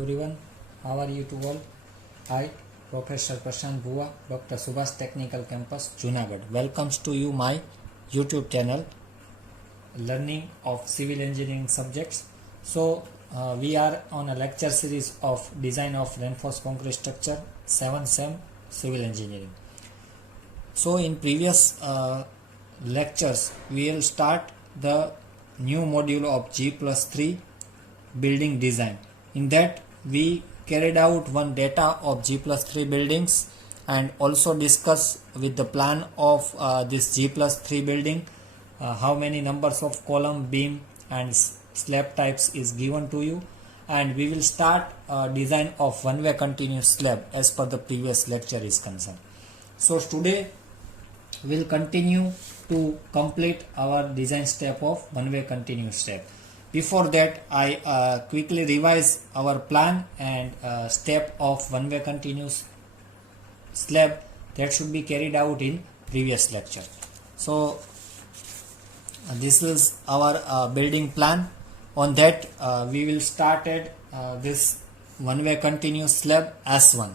everyone, how are you to all? I, Professor Prashant Bua, Dr. Subhash Technical Campus, Junagadh, welcomes to you my YouTube channel, Learning of Civil Engineering Subjects. So, we are on a lecture series of Design of Reinforced Concrete Structure, 7th Sem Civil Engineering. So, in previous lectures, we will start the new module of G+3 building design. In that we carried out one data of G+3 buildings and also discuss with the plan of this G+3 building how many numbers of column, beam and slab types is given to you, and we will start design of one-way continuous slab as per the previous lecture is concerned. So today we will continue to complete our design step of one-way continuous step. Before that, I quickly revise our plan and step of one-way continuous slab that should be carried out in previous lecture. So this is our building plan. On that we will start at this one-way continuous slab S1,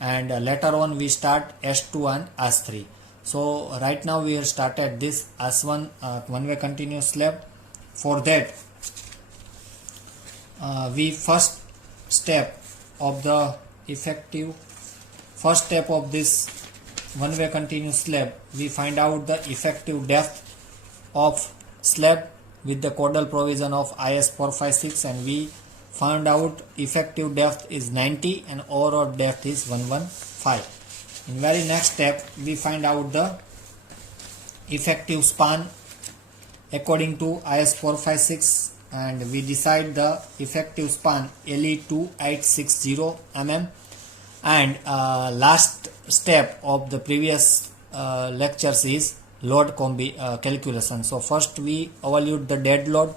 and later on we start S2 and S3. So right now we have started this S1 one-way continuous slab. For that we first step of this one-way continuous slab, we find out the effective depth of slab with the codal provision of IS 456, and we found out effective depth is 90 and overall depth is 115. In very next step we find out the effective span according to IS 456, and we decide the effective span LE 2860 mm. And last step of the previous lectures is load calculation. So first we evaluate the dead load,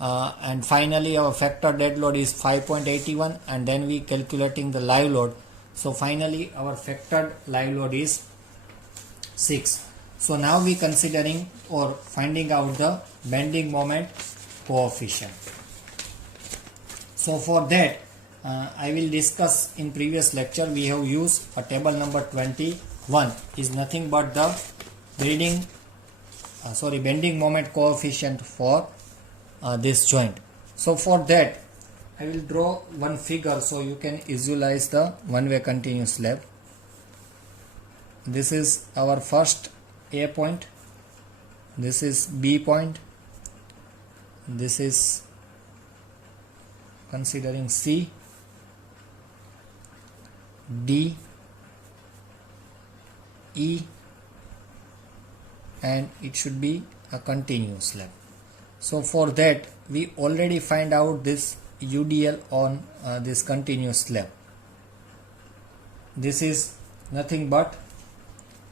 and finally our factor dead load is 5.81, and then we calculating the live load. So finally our factored live load is 6. So now we considering or finding out the bending moment coefficient. So for that I will discuss in previous lecture. We have used a table number 21 is nothing but the bending moment coefficient for this joint. So for that I will draw one figure so you can visualize the one-way continuous slab. This is our first A point, this is B point, this is considering C, D, E, and it should be a continuous slab. So for that we already find out this UDL on this continuous slab. This is nothing but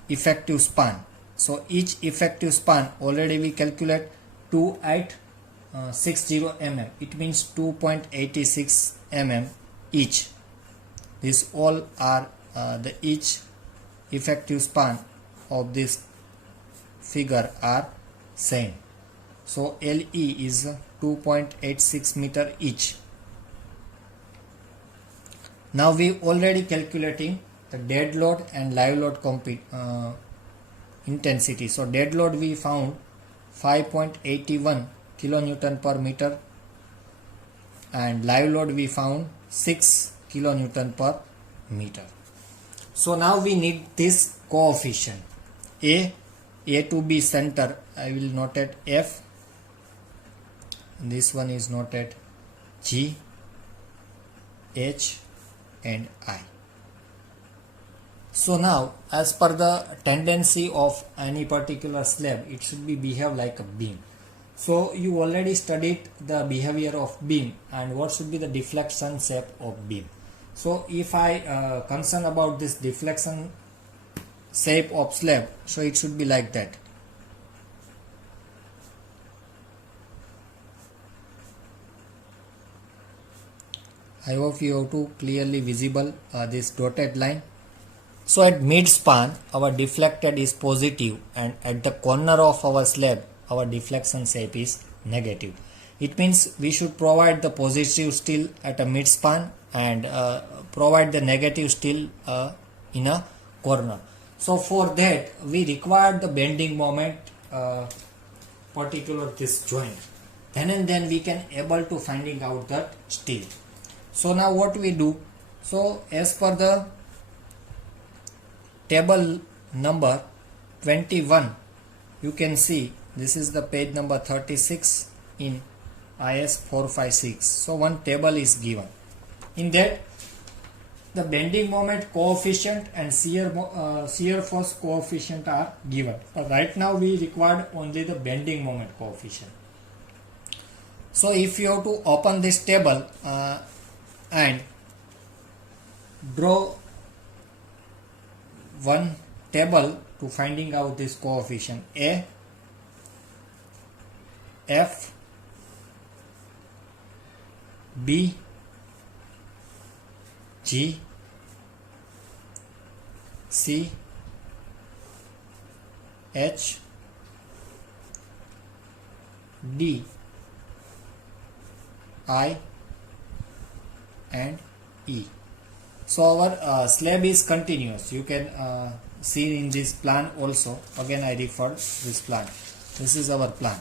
effective span. So each effective span already we calculate 2860 mm. It means 2.86 mm each. These all are the each effective span of this figure are same. So LE is 2.86 meter each. Now we already calculating the dead load and live load intensity. So dead load we found 5.81 kilonewton per meter, and live load we found 6 kilonewton per meter. So now we need this coefficient A to B center. I will note at F. This one is noted G, H and I. So now as per the tendency of any particular slab, it should be behave like a beam. So you already studied the behavior of beam and what should be the deflection shape of beam. So if I concern about this deflection shape of slab, so it should be like that. I hope you have to clearly visible this dotted line. So at mid span our deflected is positive, and at the corner of our slab our deflection shape is negative. It means we should provide the positive still at a mid span and provide the negative still in a corner. So for that we require the bending moment particular this joint. Then and then we can able to finding out that still. So now what we do? So as per the table number 21, you can see this is the page number 36 in IS 456. So one table is given. In that the bending moment coefficient and shear force coefficient are given. But right now we required only the bending moment coefficient. So if you have to open this table and draw one table to finding out this coefficient A, F, B, G, C, H, D, I and E. So our slab is continuous. You can see in this plan also. Again I refer this plan. This is our plan.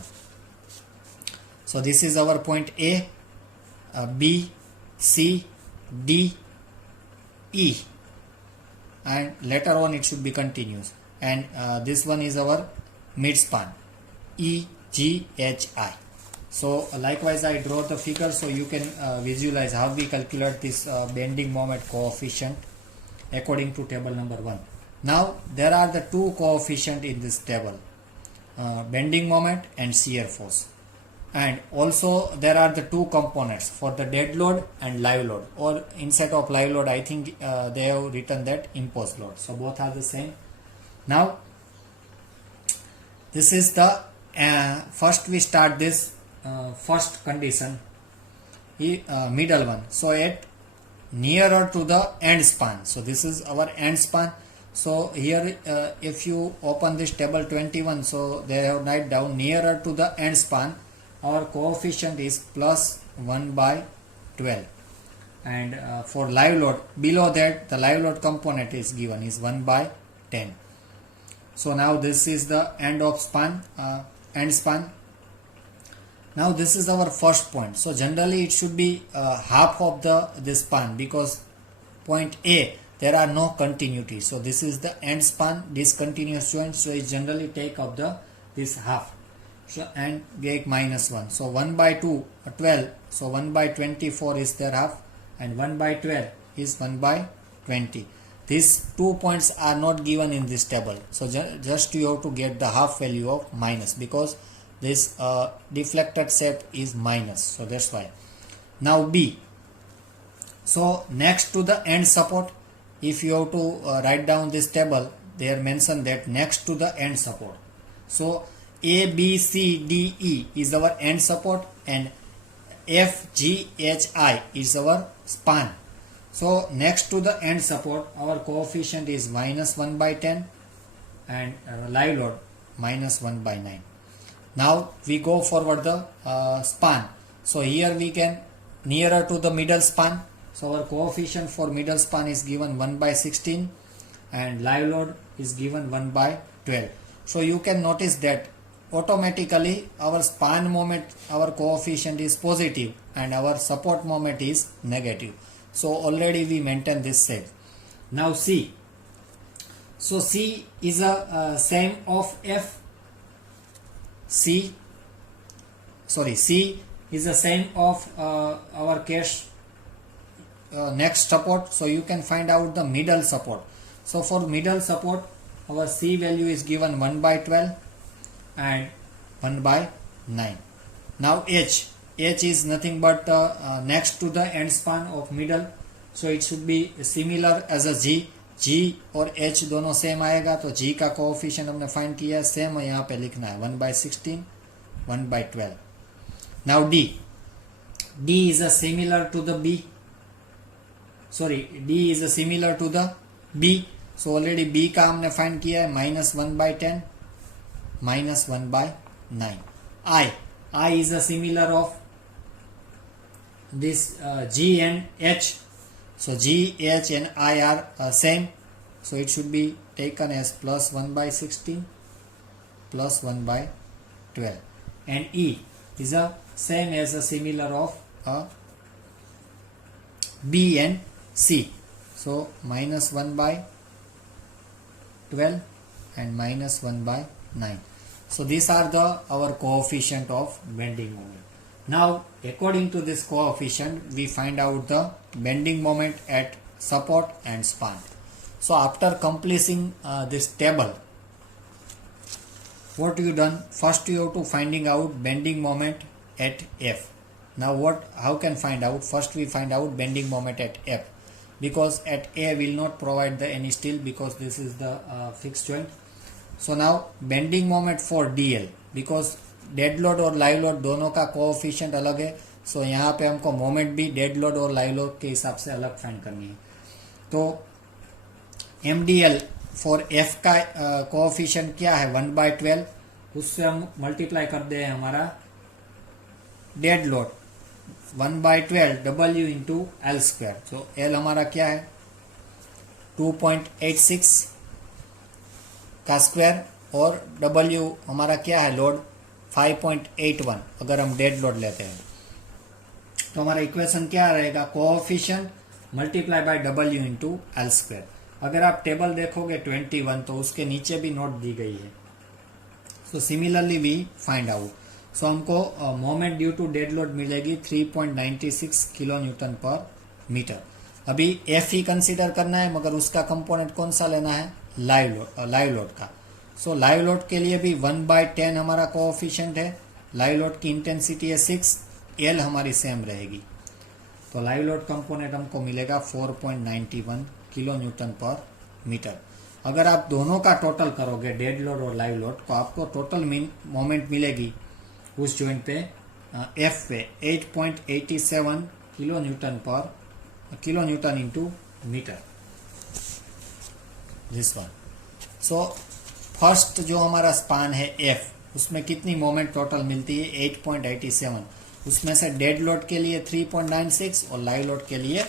So this is our point A, B, C, D, E, and later on it should be continuous. And this one is our mid span, E, G, H, I. So likewise I draw the figure so you can visualize how we calculate this bending moment coefficient according to table number 1. Now there are the two coefficient in this table, bending moment and shear force. And also there are the two components for the dead load and live load, or instead of live load I think they have written that imposed load. So both are the same. Now this is the first we start this first condition, middle one. So at nearer to the end span, so this is our end span. So here if you open this table 21, so they have write down nearer to the end span our coefficient is plus 1 by 12, and for live load below that the live load component is given is 1 by 10. So now this is the end of span, end span. Now this is our first point. So generally it should be half of this span, because point A there are no continuity. So this is the end span discontinuous joint. So it generally take up this half. So and get minus 1. So 1 by 2 12. So 1 by 24 is their half, and 1 by 12 is 1 by 20. These 2 points are not given in this table. So just you have to get the half value of minus, because this deflected shape is minus. So that's why. Now B. So next to the end support, if you have to write down this table, they are mentioned that next to the end support. So A, B, C, D, E is our end support, and F, G, H, I is our span. So next to the end support our coefficient is minus 1 by 10 and live load minus 1 by 9. Now we go forward the span. So here we can nearer to the middle span. So our coefficient for middle span is given 1 by 16 and live load is given 1 by 12. So you can notice that automatically our span moment, our coefficient is positive and our support moment is negative. So already we maintain this shape. Now C. So C is a same of F. C is the same of our case next support. So you can find out the middle support. So for middle support our C value is given 1 by 12 and 1 by 9. Now H is nothing but next to the end span of middle. So it should be similar as a G और H दोनों same आएगा. तो G का coefficient हमने find किया है, same यहाँ पे लिखना है 1 by 16 1 by 12. Now D is a similar to the B. D is a similar to the B. So already B का हमने फाइंड किया है minus 1 by 10 minus 1 by 9. I is a similar of this G and H. So G, H and I are same. So it should be taken as plus 1 by 16 plus 1 by 12. And E is a same as a similar of B and C. So minus 1 by 12 and minus 1 by 9. So these are our coefficient of bending moment. Now according to this coefficient we find out the bending moment at support and span. So after completing this table, what you done? First you have to finding out bending moment at F. Now how can find out? First we find out bending moment at F, because at A will not provide the any steel because this is the fixed joint. So now bending moment for DL, because dead load और live load दोनों का coefficient अलग है. सो यहाँ पे हमको moment भी dead load और लाइव लोड के हिसाब से अलग फाइंड करनी है. तो MDL फॉर F का कोएफिशिएंट क्या है 1/12, उससे हम मल्टीप्लाई कर दे हमारा dead load 1/12 W into L square. तो L हमारा क्या है 2.86 का स्क्वायर और W हमारा क्या है लोड 5.81 अगर हम डेड लोड लेते हैं. तो हमारा इक्वेशन क्या रहेगा coefficient multiply by W into L square. अगर आप टेबल देखोगे 21 तो उसके नीचे भी नोट दी गई है. So similarly we find out. So हमको moment due to dead load मिलेगी 3.96 किलो न्यूटन पर मीटर. अभी F ही कंसीडर करना है, मगर उसका कंपोनेंट कौन सा लेना है लाइव लोड का. सो लाइव लोड के लिए भी 1/10 हमारा कोएफिशिएंट है. लाइव लोड की इंटेंसिटी है 6, L हमारी सेम रहेगी. तो लाइव लोड कंपोनेंट हमको मिलेगा 4.91 किलो न्यूटन पर मीटर. अगर आप दोनों का टोटल करोगे डेड लोड और लाइव लोड तो आपको टोटल मोमेंट मिलेगी उस जॉइंट पे F पे 8.87 kilo newton into metre. This one. So first जो हमारा स्पान है F, उसमें कितनी मोमेंट टोटल मिलती है 8.87. उसमें से डेड लोड के लिए 3.96 और लाइव लोड के लिए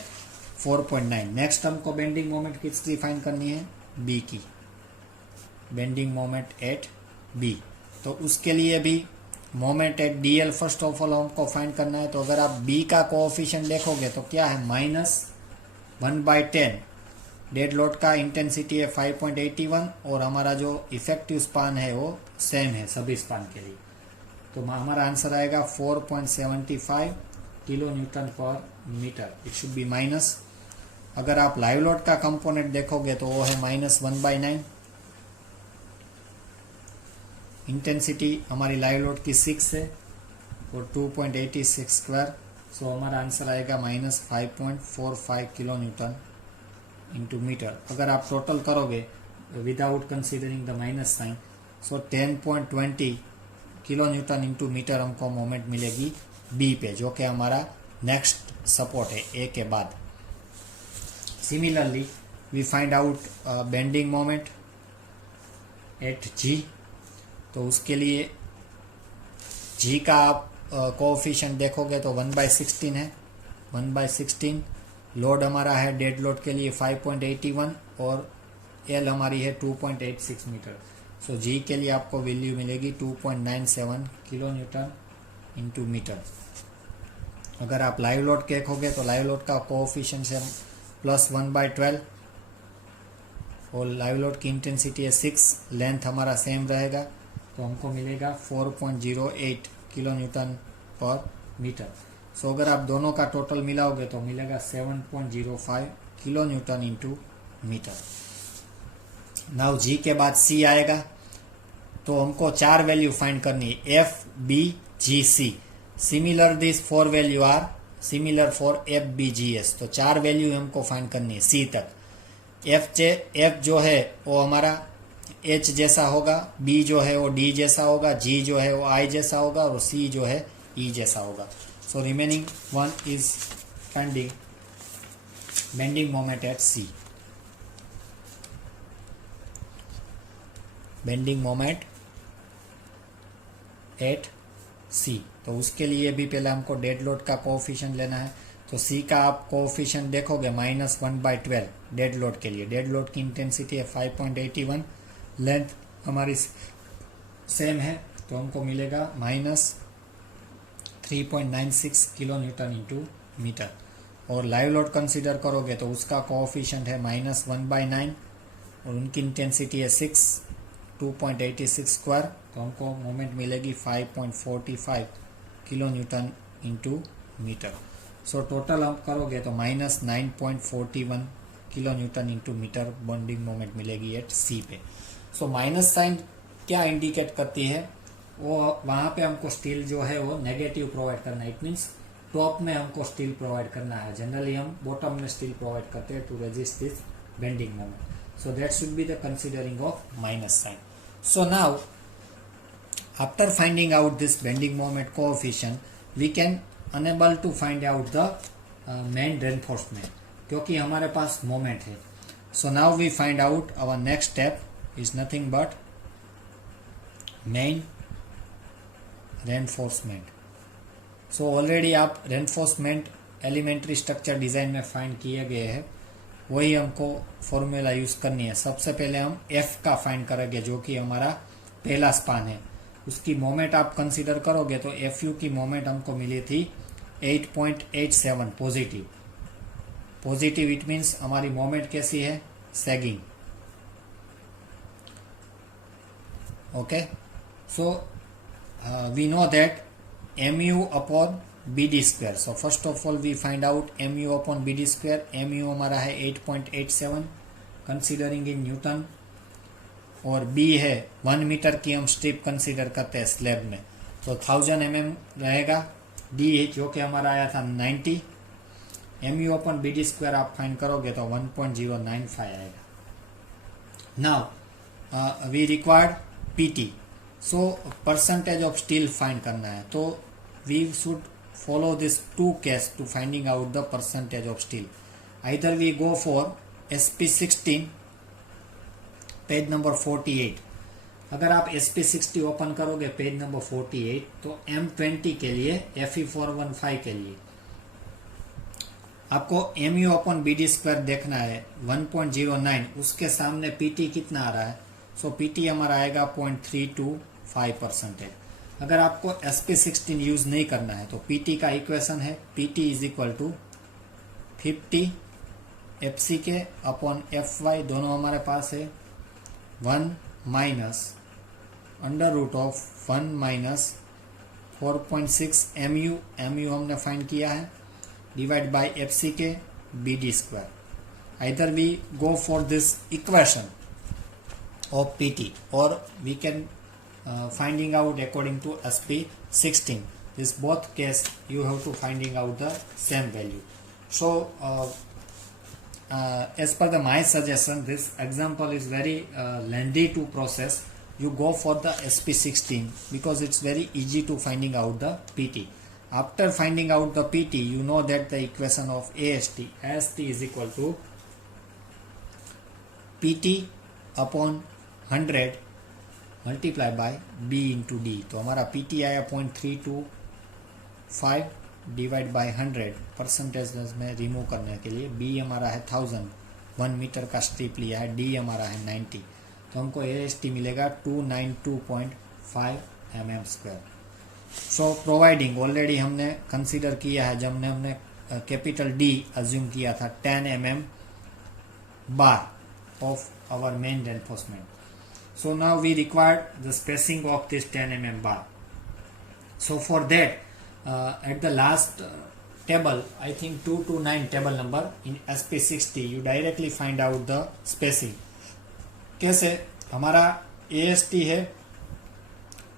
4.9. नेक्स्ट हमको बेंडिंग मोमेंट किसकी फाइंड करनी है B की. Bending moment eight B. तो उसके लिए भी moment at DL first of all हमको फाइंड करना है. तो अगर आप B का कोएफिशिएंट देखोगे तो क्या है -1/10. डेड लोड का इंटेंसिटी है 5.81 और हमारा जो इफेक्टिव स्पान है वो सेम है सभी स्पान के लिए. तो हमारा आंसर आएगा 4.75 kilo newton per metre. It should be minus. अगर आप लाइव लोड का कंपोनेंट देखोगे तो वो है -1/9. इंटेंसिटी हमारी लाइव लोड की 6 है और 2.86 स्क्वायर. सो हमारा आंसर आएगा -5.45 किलो न्यूटन इंटू मीटर. अगर आप टोटल करोगे without considering the minus sine, so 10.20 kilo newton into metre हमको मोमेंट मिलेगी बी पे, जो कि हमारा नेक्स्ट सपोर्ट है ए के बाद. Similarly we find out bending moment at G. तो उसके लिए जी का आप कोएफिशिएंट देखोगे तो 1/16 है. 1/16 लोड हमारा है डेड लोड के लिए 5.81 और एल हमारी है 2.86 मीटर. सो जी के लिए आपको वैल्यू मिलेगी 2.97 किलो न्यूटन इंटू मीटर. अगर आप लाइव लोड देखोगे तो लाइव लोड का कोएफिशिएंट है +1/12 और लाइव लोड की इंटेंसिटी है 6. लेंथ हमारा सेम रहेगा तो हमको मिलेगा 4.08 kilo newton per metre. So अगर आप दोनों का टोटल मिलाओगे तो मिलेगा 7.05 kilo newton into metre. Now G के बाद सी आएगा. तो हमको 4 वैल्यू फाइंड करनी है F, B, G, C. Similar this 4 value are similar for F, B, G, S. तो 4 वैल्यू हमको फाइंड करनी है C तक. F जो है वो हमारा H जैसा होगा, B जो है वो D जैसा होगा, G जो है वो I जैसा होगा और C जो है E जैसा होगा. So remaining one is finding bending moment at C. Bending moment at सी। तो उसके लिए भी पहले हमको डेड लोड का कोएफिशिएंट लेना है। तो सी का आप कोएफिशिएंट देखोगे -1/12 डेड लोड के लिए। डेड लोड की इंटेंसिटी है 5.81, लेंथ हमारी सेम है, तो हमको मिलेगा -3.96 किलो न्यूटन इंटू मीटर। और लाइव लोड कंसीडर करोगे तो उसका कोएफिशिएंट है -1/9 और उनकी इंटेंसिटी है 2.86 स्क्वायर, तो हमको मोमेंट मिलेगी 5.45 kilo newton into metre. So total आप करोगे तो -9.41 kilo newton into metre bending moment मिलेगी एट सी पे। सो माइनस साइन क्या इंडिकेट करती है, वो वहाँ पे हमको स्टील जो है वो नेगेटिव प्रोवाइड करना है। इट मीन्स टॉप में हमको स्टील प्रोवाइड करना है। जनरली हम बॉटम में स्टील प्रोवाइड करते हैं to resist this bending moment. So that should be the considering of minus sign. So now after finding out this bending moment coefficient, we can unable to find out the main reinforcement क्योंकि हमारे पास moment है। So now we find out our next step is nothing but main reinforcement. So already आप reinforcement elementary structure design में find किए गए हैं, वही हमको फॉर्मूला यूज करनी है। सबसे पहले हम एफ का फाइंड करेंगे जो कि हमारा पहला स्पान है। उसकी मोमेंट आप कंसीडर करोगे तो एफ यू की मोमेंट हमको मिली थी 8.87 पॉजिटिव। पॉजिटिव इट मीन्स हमारी मोमेंट कैसी है, sagging. Okay, so we know that mu upon BD square. So first of all we find out mu upon BD square. mu हमारा है 8.87 कंसीडरिंग इन न्यूटन, और B है 1 metre की हम strip consider करते हैं स्लैब में, तो 1000 mm रहेगा। D जो कि हमारा आया था 90। mu अपॉन BD स्क्वायर आप फाइंड करोगे तो 1.095 आएगा। Now we required PT, so percentage of steel find करना है, तो वी शुड follow this two case to finding out the percentage of steel. Either we go for SP16 page number 48। अगर आप SP60 ओपन करोगे पेज नंबर 48 तो M20 के लिए Fe415 के लिए आपको mu अपॉन BD स्क्वायर देखना है 1.09। उसके सामने PT कितना आ रहा है, सो PT हमारा आएगा 0.325%। अगर आपको SP16 यूज नहीं करना है तो PT का इक्वेशन है PT is equal to 50 FCK upon FY, दोनों हमारे पास है 1 minus under root of 1 minus 4.6 mu हमने फाइंड किया है, divide by FCK BD square. Either we go for this equation of PT और we can finding out according to SP16. This both case you have to finding out the same value. So as per my suggestion, this example is very lengthy to process. You go for the SP16 because it's very easy to finding out the PT. After finding out the PT, you know that the equation of AST is equal to PT upon 100 multiply by B into D. तो हमारा PT आया 0.325 divide by 100 percentage में remove करने के लिए। B हमारा है 1000, 1 metre का स्ट्रिप लिया है। D हमारा है 90, तो हमको AST मिलेगा 292.5 mm स्क्वायर। सो प्रोवाइडिंग ऑलरेडी हमने कंसीडर किया है जब हमने कैपिटल D अज्यूम किया था 10 mm bar of our main reinforcement. So now we require the spacing of this 10 mm bar. So for that, at the last table, I think 229 table number in SP60, you directly find out the spacing. कैसे, हमारा AST है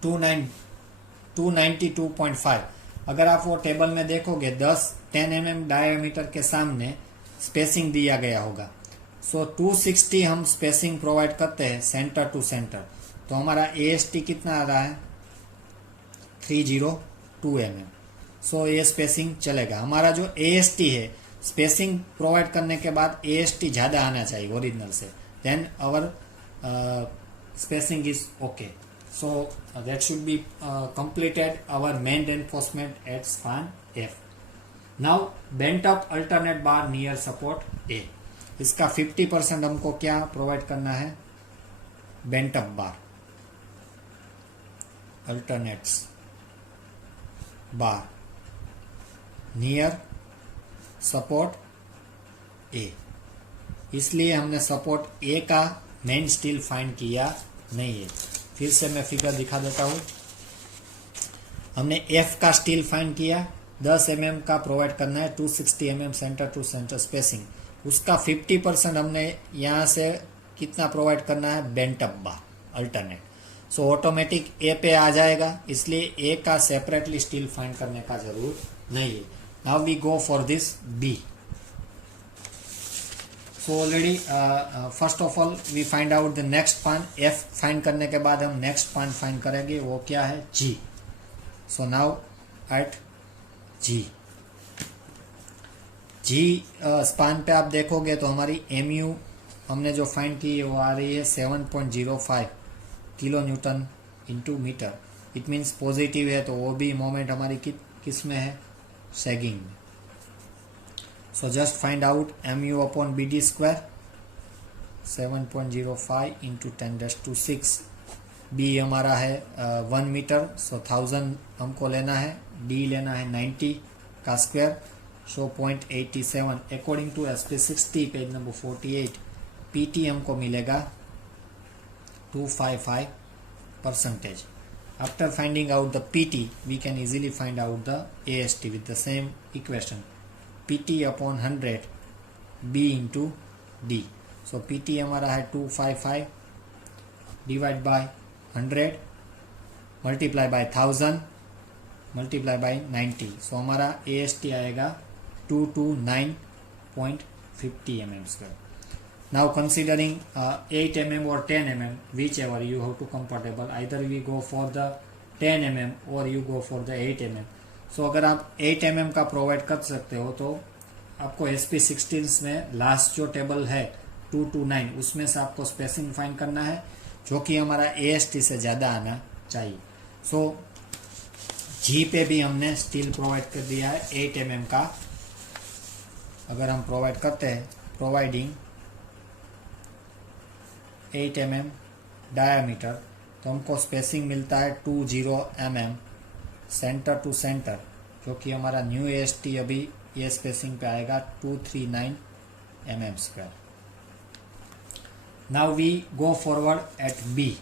292.5। अगर आप वो table में देखोगे 10 mm diameter के सामने स्पेसिंग दिया गया होगा। सो 260 हम स्पेसिंग प्रोवाइड करते हैं सेंटर टू सेंटर, तो हमारा AST कितना आ रहा है 302 mm। सो ये स्पेसिंग चलेगा। हमारा जो AST है, स्पेसिंग प्रोवाइड करने के बाद AST ज़्यादा आना चाहिए ओरिजिनल से, then our spacing is okay. So that should be completed our main reinforcement at span F. Now bent up alternate bar near support A. इसका 50% हमको क्या प्रोवाइड करना है? बेंट अप बार, अल्टरनेट्स बार नियर सपोर्ट ए. इसलिए हमने support ए का main steel find किया नहीं है. फिर से मैं फिगर दिखा देता हूं. हमने एफ का स्टील फाइंड किया, 10 mm का प्रोवाइड करना है, 260 mm centre to centre spacing. उसका 50% हमने यहां से कितना प्रोवाइड करना है? Bent up bar alternate. So automatic A पे आ जाएगा, इसलिए ए का सेपरेटली स्टील फाइंड करने का जरूरत नहीं है. Now we go for this B. So already first of all we find out the next span. F फाइंड करने के बाद हम नेक्स्ट पान फाइंड करेंगे, वो क्या है? G. So now at G. G span पे आप देखोगे तो हमारी एमयू हमने जो फाइंड की है वो आ रही है 7.05 kilo newton into metre. It means positive है, तो वो भी मोमेंट हमारी किस में है? सैगिंग में. So just find out mu upon B D square. 7.05 into 10⁻⁶. B हमारा है 1 मीटर, सो 1000 हमको लेना है. डी लेना है 90 का square, so 0.87. According to SP60 page number 48 PT हमको मिलेगा 255%. After finding out the PT, we can easily find out the AST with the same equation. PT upon 100 B into D. So PT हमारा है 255 divide by 100 multiply by 1000 multiply by 90. So हमारा AST आएगा 229.50 mm square. Now considering 8 mm or 10 mm, whichever you have to comfortable, either we go for the 10 mm or you go for the 8 mm. So अगर आप 8 mm का provide कर सकते हो तो आपको SP16 में लास्ट जो टेबल है 229, उसमें से आपको स्पेसिंग फाइंड करना है, जो कि हमारा AST से ज़्यादा आना चाहिए. सो जी पे भी हमने स्टील प्रोवाइड कर दिया है 8 mm का. अगर हम प्रोवाइड करते हैं, प्रोवाइडिंग 8 mm डायामीटर, तो हमको स्पेसिंग मिलता है 20 mm सेंटर टू सेंटर, जो कि हमारा न्यू AST अभी ये स्पेसिंग पे आएगा 239 mm square. Now we go forward at B.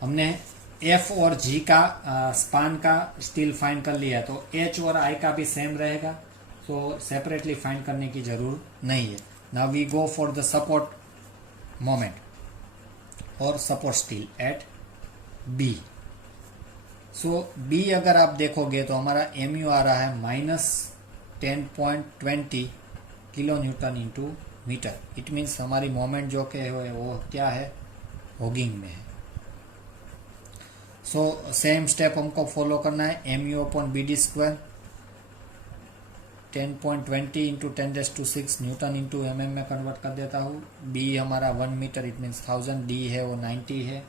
हमने F और G का स्पान का स्टील फाइंड कर लिया, तो H और I का भी सेम रहेगा, तो सेपरेटली फाइंड करने की जरूरत नहीं है. Now we go for the support moment और support steel at B. So B अगर आप देखोगे तो हमारा MU आ रहा है -10.20 kilo newton into metre. It means हमारी मोमेंट जो के है वो क्या है? होगिंग में है. सो सेम स्टेप हमको फॉलो करना है. MU upon B D square 10.20 into 10⁻⁶ newton into mm में कन्वर्ट कर देता हूँ. बी हमारा 1 मीटर, इट मीन्स 1000. डी है वो 90 है,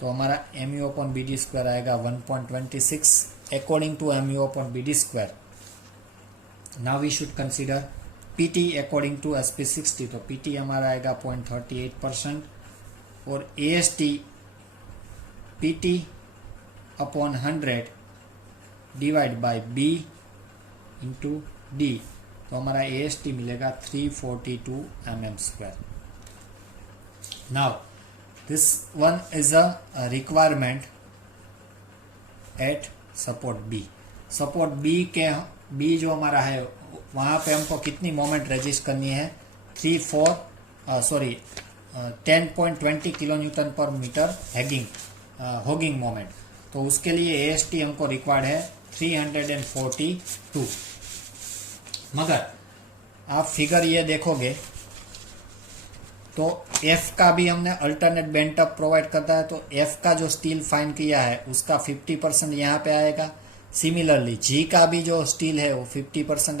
तो हमारा MU upon B D square आएगा 1.26 according to MU upon B D square. Now we should consider PT according to SP60, तो PT हमारा आएगा 0.38% और AST PT अपॉन 100 divide by B into D, तो हमारा AST मिलेगा 342 mm square. Now this one is a requirement at support B. Support B के B जो हमारा है वहां पे हमको कितनी मोमेंट रजिस्ट करनी है? 10.20 kilo newton per metre hogging moment. तो उसके लिए AST हमको रिक्वायर्ड है 342. मगर आप फिगर ये देखोगे तो F का भी हमने अल्टरनेट बेंट अप प्रोवाइड करता है, तो F का जो स्टील फाइंड किया है उसका 50% यहाँ पे आएगा. सिमिलरली G का भी जो स्टील है वो 50%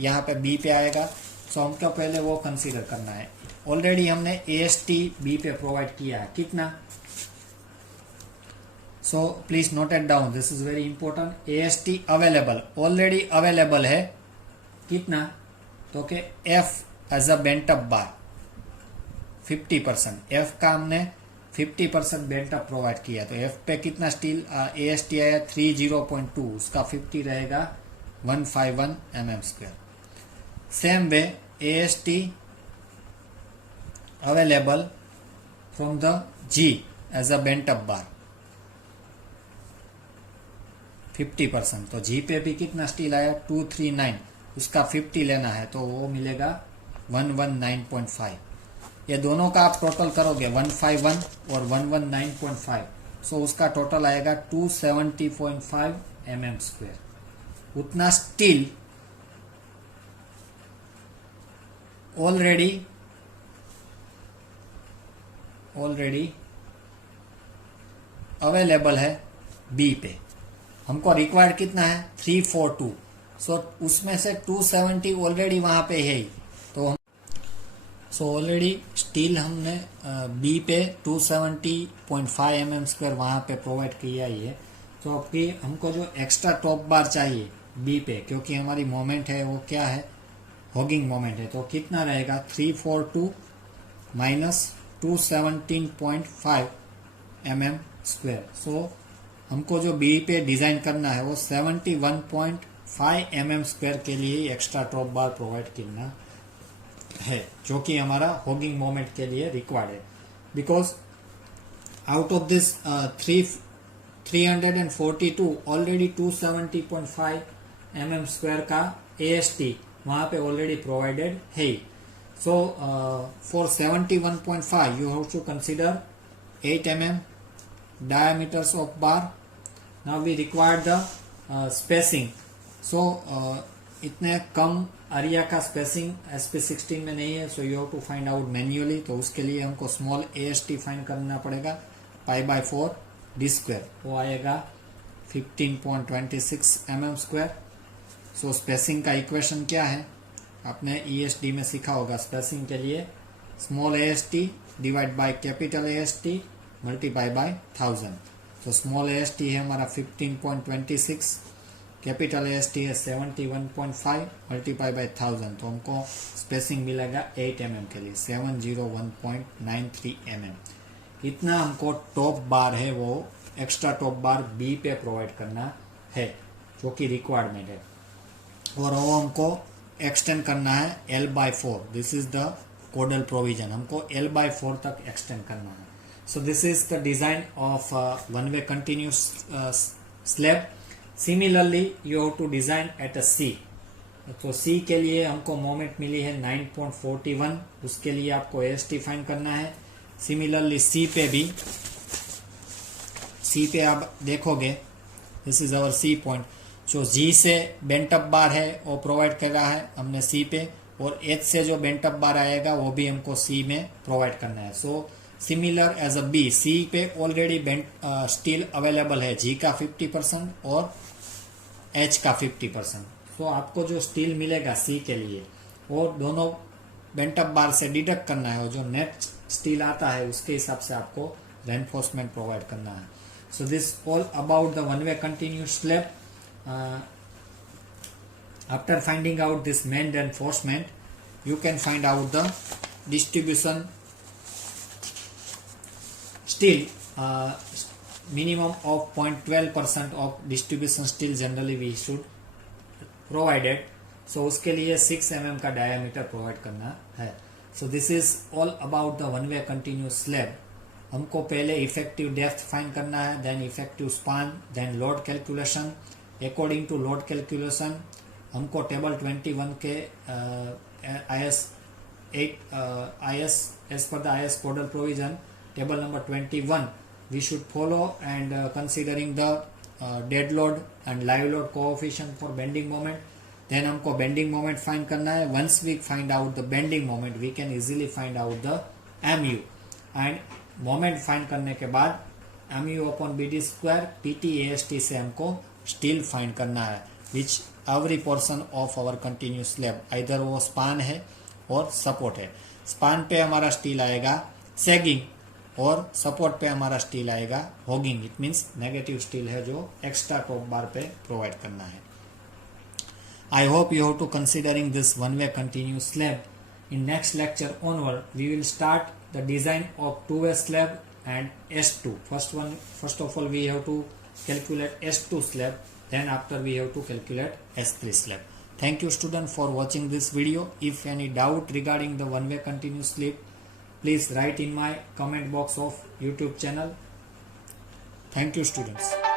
यहाँ पे B पे आएगा. सो हमको पहले वो कंसीडर करना है. ऑलरेडी हमने AST B पे प्रोवाइड किया है. कितना? So please note it down, this is very important. AST available, already available है कितना, तो के F as a bent up bar 50%, F का हमने 50% बेंट अप प्रोवाइड किया, तो F पे कितना स्टील AST आया 30.2, उसका 50 रहेगा 151 mm²। Same way AST available from the G as a bent up bar 50%, तो G पे भी कितना स्टील आया 239, उसका 50 लेना है तो वो मिलेगा 119.5। ये दोनों का आप टोटल करोगे 151 और 119.5, सो उसका टोटल आएगा 270.5 mm²। उतना स्टील ऑलरेडी अवेलेबल है बी पे। हमको रिक्वायर्ड कितना है 342, सो उसमें से 270 ऑलरेडी वहां पे है ही, तो हम ऑलरेडी स्टील हमने बी पे 270.5 mm² वहां पे प्रोवाइड किया ही है। तो अभी हमको जो एक्स्ट्रा टॉप बार चाहिए बी पे, क्योंकि हमारी मोमेंट है वो क्या है, हॉगिंग मोमेंट है, तो कितना रहेगा 342 माइनस 217.5 mm²। सो हमको जो बी पे डिजाइन करना है वो 71.5 mm² के लिए एक्स्ट्रा टॉप बार प्रोवाइड करना है, जो कि हमारा हॉगिंग मोमेंट के लिए रिक्वायर्ड है। Because out of this 342 already 270.5 mm² का AST वहां पे ऑलरेडी प्रोवाइडेड है। So for 71.5 you have to consider 8 mm diameters of bar. Now we require the spacing. So इतने कम एरिया का स्पेसिंग SP16 में नहीं है, so you have to find out manually. तो उसके लिए हमको स्मॉल AST फाइंड करना पड़ेगा π/4 d², वो आएगा 15.26 mm²। सो स्पेसिंग का इक्वेशन क्या है, आपने ESD में सीखा होगा। स्पेसिंग के लिए small AST divide by capital AST multiply by 1000। तो स्मॉल AST है हमारा 15.26, कैपिटल AST है 71.5 मल्टीप्लाई बाय 1000, तो हमको स्पेसिंग मिलेगा 8 mm के लिए 701.93 mm। इतना हमको टॉप बार है वो एक्स्ट्रा टॉप बार बी पे प्रोवाइड करना है, जो कि रिक्वायरमेंट है, और वो हमको एक्सटेंड करना है L/4। This is the codal provision, हमको L/4 तक एक्सटेंड करना है। So this is the design of one way continuous slab. Similarly you have to design at a C। तो C के लिए हमको मोमेंट मिली है 9.41, उसके लिए आपको AST फाइंड करना है। सिमिलरली C पे आप देखोगे, this is our C point, जो G से बेंट अप बार है वो प्रोवाइड कर रहा है हमने C पे, और H से जो बेंट अप बार आएगा वो भी हमको C में प्रोवाइड करना है। So similar as a B, C पे ऑलरेडी स्टील अवेलेबल है G का 50% और H का 50%। तो आपको जो स्टील मिलेगा C के लिए वो दोनों बेंट अप बार से डिडक्ट करना है, और जो नेट स्टील आता है उसके हिसाब से आपको रेनफोर्समेंट प्रोवाइड करना है। So this all about the one way continuous slab. After finding out this main reinforcement, you can find out the distribution steel. Minimum of 0.12% of distribution steel generally we should provided. So उसके लिए 6 mm का diameter provide करना है। So this is all about the one way continuous slab. हमको पहले effective depth find करना है, then effective span, then load calculation. According to load calculation हमको टेबल 21 के IS as per the IS codal provision table number 21 we should follow, and considering the dead load and live load coefficient for bending moment. Then हमको bending moment find करना है। Once we find out the bending moment we can easily find out the MU, and moment find करने के बाद MU/BD² PT AST से हमको steel find करना है, which every portion of our continuous slab, either वो स्पान है और सपोर्ट है। स्पान पे हमारा स्टील आएगा सैगिंग और सपोर्ट पे हमारा स्टील आएगा hogging, it means negative steel है जो एक्स्ट्रा टॉप बार पे प्रोवाइड करना है. I hope you have to considering this one-way continuous slab. In next lecture onward, we will start the design of two-way slab and S2. First of all, we have to calculate S2 slab. Then after we have to calculate S3 slab. Thank you student for watching this video. If any doubt regarding the one-way continuous slab, please write in my comment box of YouTube channel. Thank you students.